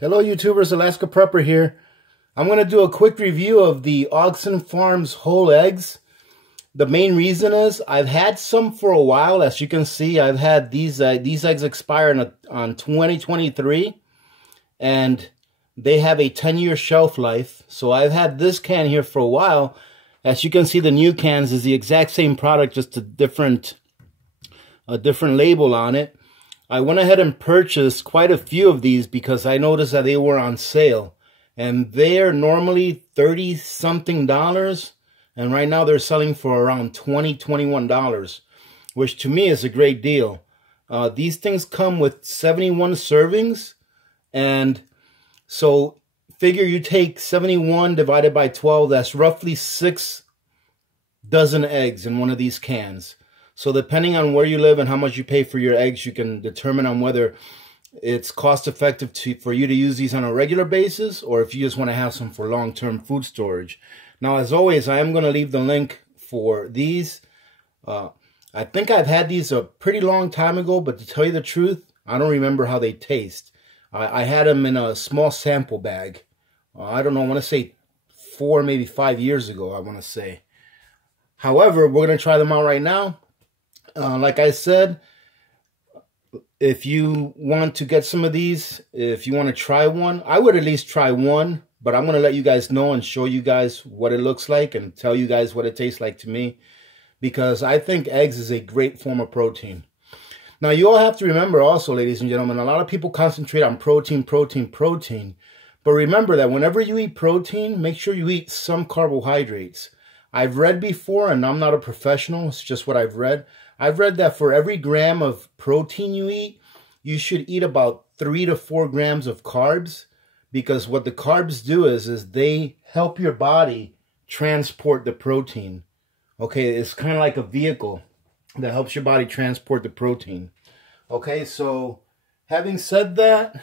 Hello YouTubers, Alaska Prepper here. I'm going to do a quick review of the Augason Farms whole eggs. The main reason is I've had some for a while. As you can see, I've had these eggs expire on 2023, and they have a 10-year shelf life. So I've had this can here for a while. As you can see, the new cans is the exact same product, just a different label on it. I went ahead and purchased quite a few of these because I noticed that they were on sale. And they're normally $30-something, and right now they're selling for around $21, which to me is a great deal. These things come with 71 servings, and so figure you take 71 divided by 12, that's roughly 6 dozen eggs in one of these cans. So depending on where you live and how much you pay for your eggs, you can determine on whether it's cost effective for you to use these on a regular basis, or if you just want to have some for long-term food storage. Now, as always, I am going to leave the link for these. I think I've had these a pretty long time ago, but to tell you the truth, I don't remember how they taste. I had them in a small sample bag. I don't know, I want to say 4, maybe 5 years ago, I want to say. However, we're going to try them out right now. Like I said, if you want to get some of these, if you want to try one, I would at least try one, but I'm going to let you guys know and show you guys what it looks like and tell you guys what it tastes like to me, because I think eggs is a great form of protein. Now, you all have to remember also, ladies and gentlemen, a lot of people concentrate on protein, but remember that whenever you eat protein, make sure you eat some carbohydrates. I've read before, and I'm not a professional, it's just what I've read. I've read that for every gram of protein you eat, you should eat about 3 to 4 grams of carbs, because what the carbs do is they help your body transport the protein. Okay, it's kind of like a vehicle that helps your body transport the protein. Okay, so having said that,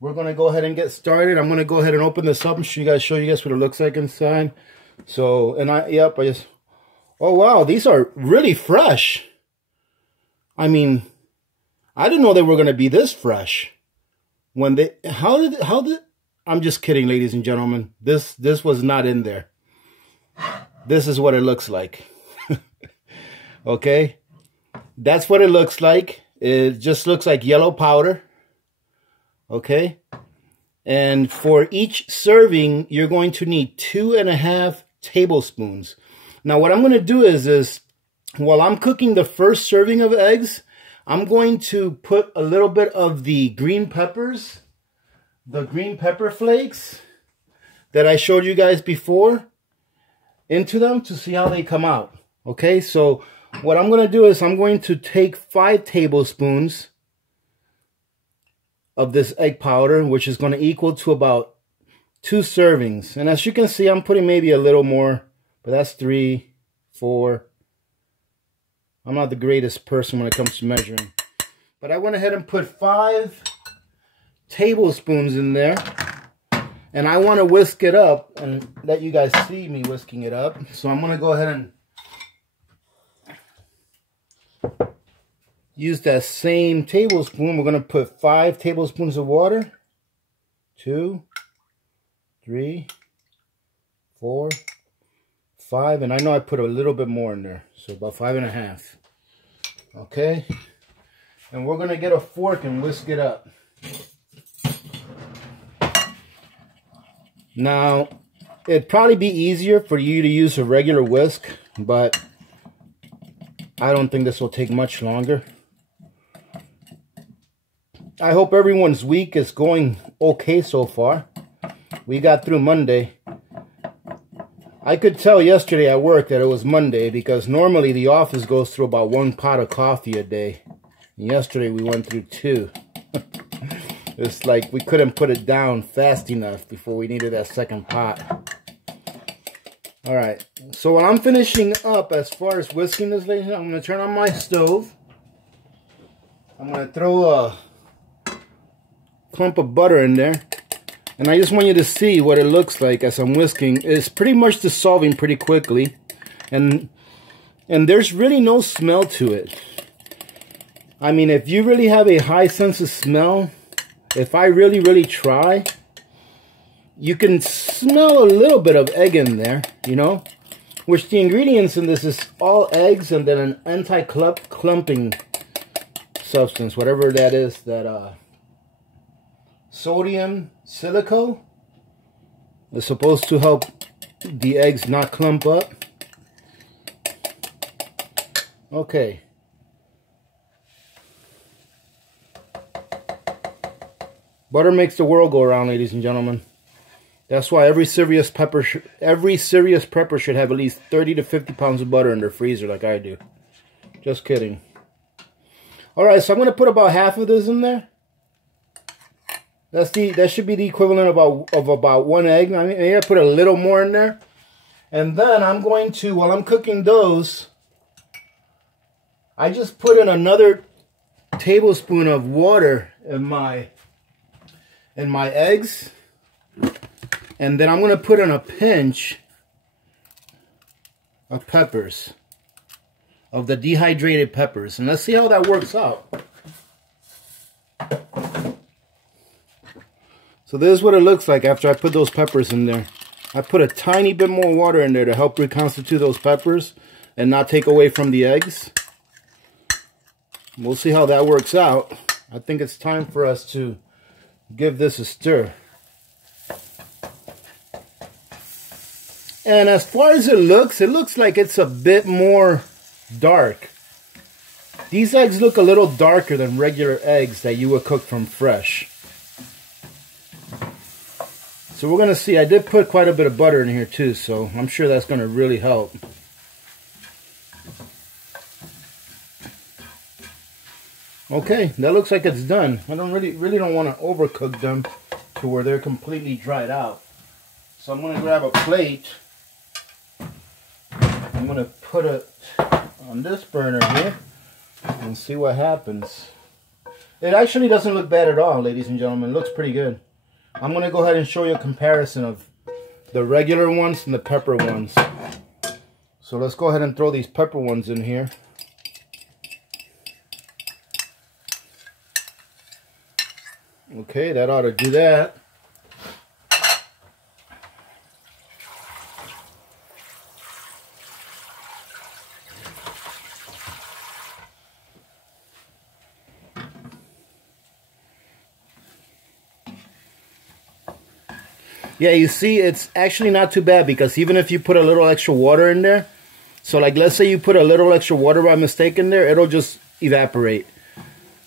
we're going to go ahead and get started. I'm going to go ahead and open this up and show you guys what it looks like inside. So, and oh wow, these are really fresh. I mean, I didn't know they were going to be this fresh. I'm just kidding, ladies and gentlemen. This was not in there. This is what it looks like. Okay? That's what it looks like. It just looks like yellow powder. Okay? And for each serving, you're going to need 2.5 tablespoons. Now, what I'm going to do is while I'm cooking the first serving of eggs, I'm going to put a little bit of the green peppers, the green pepper flakes that I showed you guys before, into them to see how they come out. Okay, so what I'm going to do is I'm going to take 5 tablespoons of this egg powder, which is going to equal to about 2 servings. And as you can see, I'm putting maybe a little more, but that's 3, 4. I'm not the greatest person when it comes to measuring. But I went ahead and put 5 tablespoons in there. And I want to whisk it up and let you guys see me whisking it up. So I'm going to go ahead and use that same tablespoon. We're going to put 5 tablespoons of water. 2, 3, 4, 5. And I know I put a little bit more in there. So about 5.5. Okay. And we're going to get a fork and whisk it up. Now, it'd probably be easier for you to use a regular whisk, but I don't think this will take much longer. I hope everyone's week is going okay so far. We got through Monday. I could tell yesterday at work that it was Monday because normally the office goes through about 1 pot of coffee a day. And yesterday we went through 2. It's like we couldn't put it down fast enough before we needed that second pot. Alright, so while I'm finishing up as far as whisking this, ladies, I'm going to turn on my stove. I'm going to throw a clump of butter in there. And I just want you to see what it looks like as I'm whisking. It's pretty much dissolving pretty quickly. And there's really no smell to it. I mean, if you really have a high sense of smell, if I really try, you can smell a little bit of egg in there, you know, which the ingredients in this is all eggs and then an anti-clumping substance, whatever that is, that sodium silicate is supposed to help the eggs not clump up. Okay. Butter makes the world go around, ladies and gentlemen. That's why every serious prepper should have at least 30 to 50 pounds of butter in their freezer like I do. Just kidding. Alright, so I'm going to put about half of this in there. That should be the equivalent of about 1 egg. I mean, maybe I put a little more in there. And then I'm going to, while I'm cooking those, I just put in another tablespoon of water in my eggs. And then I'm going to put in a pinch of peppers, of the dehydrated peppers. And let's see how that works out. So this is what it looks like after I put those peppers in there. I put a tiny bit more water in there to help reconstitute those peppers and not take away from the eggs. We'll see how that works out. I think it's time for us to give this a stir. And as far as it looks like it's a bit more dark. These eggs look a little darker than regular eggs that you would cook from fresh. So we're going to see. I did put quite a bit of butter in here too, so I'm sure that's going to really help. Okay, that looks like it's done. I don't really don't want to overcook them to where they're completely dried out. So I'm going to grab a plate. I'm going to put it on this burner here and see what happens. It actually doesn't look bad at all, ladies and gentlemen. It looks pretty good. I'm going to go ahead and show you a comparison of the regular ones and the pepper ones. So let's go ahead and throw these pepper ones in here. Okay, that ought to do that. Yeah, you see, it's actually not too bad because even if you put a little extra water in there, so like let's say you put a little extra water by mistake in there, it'll just evaporate.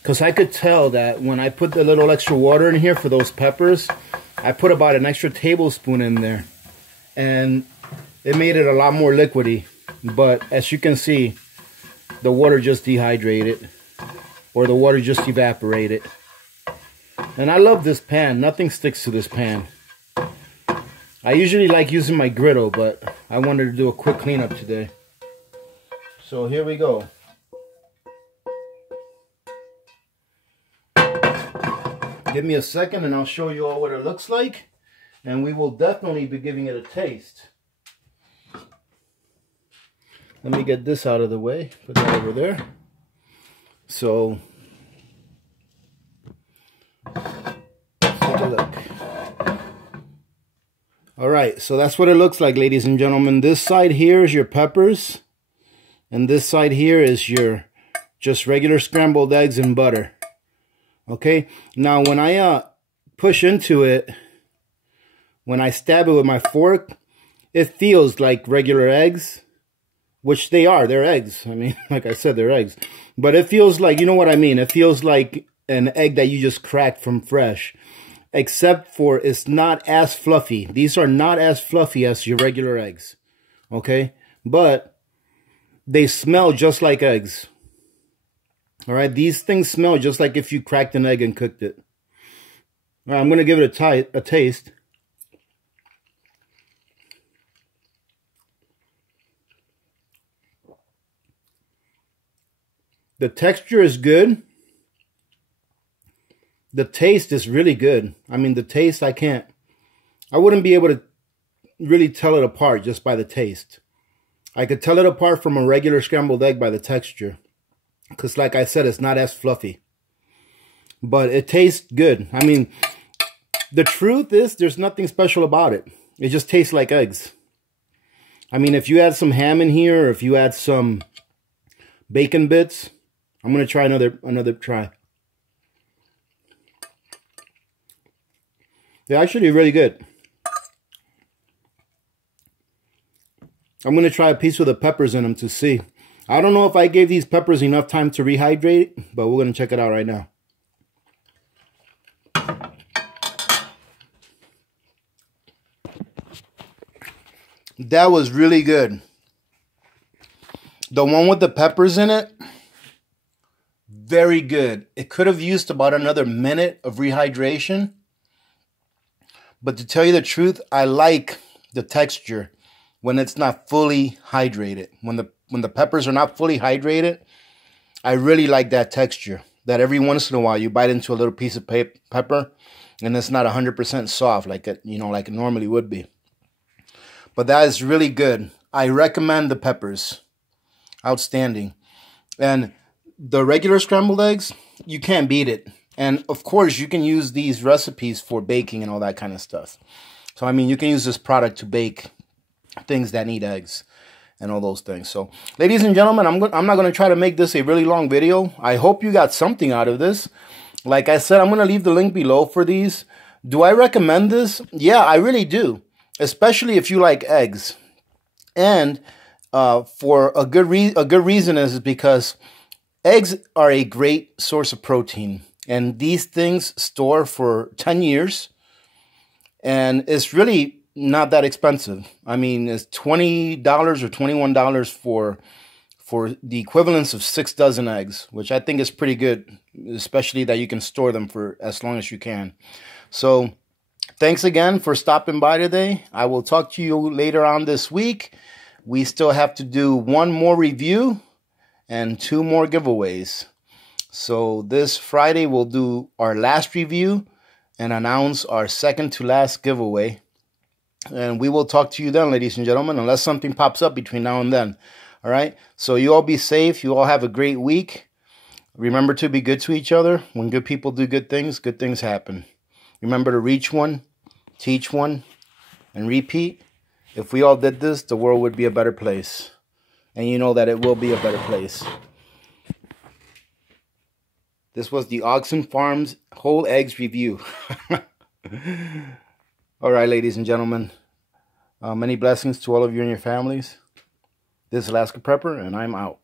Because I could tell that when I put the little extra water in here for those peppers, I put about an extra tablespoon in there. And it made it a lot more liquidy. But as you can see, the water just dehydrated. Or the water just evaporated. And I love this pan. Nothing sticks to this pan. I usually like using my griddle, but I wanted to do a quick cleanup today. So here we go. Give me a second and I'll show you all what it looks like. And we will definitely be giving it a taste. Let me get this out of the way. Put that over there. So, let's take a look. Alright, so that's what it looks like, ladies and gentlemen. This side here is your peppers. And this side here is your just regular scrambled eggs and butter. Okay, now when I push into it, when I stab it with my fork, it feels like regular eggs, which they are. They're eggs. I mean, like I said, they're eggs. But it feels like, you know what I mean? It feels like an egg that you just cracked from fresh. Except for it's not as fluffy. These are not as fluffy as your regular eggs. Okay? But they smell just like eggs. Alright? These things smell just like if you cracked an egg and cooked it. Alright, I'm going to give it a taste. The texture is good. The taste is really good. I mean, the taste, I wouldn't be able to really tell it apart just by the taste. I could tell it apart from a regular scrambled egg by the texture. Because like I said, it's not as fluffy. but it tastes good. I mean, the truth is there's nothing special about it. It just tastes like eggs. I mean, if you add some ham in here, or if you add some bacon bits, I'm going to try another try. They're actually really good. I'm going to try a piece with the peppers in them to see. I don't know if I gave these peppers enough time to rehydrate, but we're going to check it out right now. That was really good. The one with the peppers in it, very good. It could have used about another minute of rehydration. But to tell you the truth, I like the texture when it's not fully hydrated. When the peppers are not fully hydrated, I really like that texture. That every once in a while you bite into a little piece of pepper and it's not 100% soft like it, like it normally would be. But that is really good. I recommend the peppers. Outstanding. And the regular scrambled eggs, you can't beat it. And of course, you can use these recipes for baking and all that kind of stuff. So, I mean, you can use this product to bake things that need eggs and all those things. So, ladies and gentlemen, I'm not going to try to make this a really long video. I hope you got something out of this. Like I said, I'm going to leave the link below for these. Do I recommend this? Yeah, I really do. Especially if you like eggs. And for a good reason is because eggs are a great source of protein. And these things store for 10 years. And it's really not that expensive. I mean, it's $20 or $21 for the equivalence of 6 dozen eggs, which I think is pretty good, especially that you can store them for as long as you can. So, thanks again for stopping by today. I will talk to you later on this week. We still have to do 1 more review and 2 more giveaways. So this Friday we'll do our last review and announce our second to last giveaway. And we will talk to you then, ladies and gentlemen, unless something pops up between now and then. All right? So you all be safe. You all have a great week. Remember to be good to each other. When good people do good things happen. Remember to reach one, teach one, and repeat. If we all did this, the world would be a better place. And you know that it will be a better place. This was the Augason Farms whole eggs review. All right, ladies and gentlemen. Many blessings to all of you and your families. This is Alaska Prepper, and I'm out.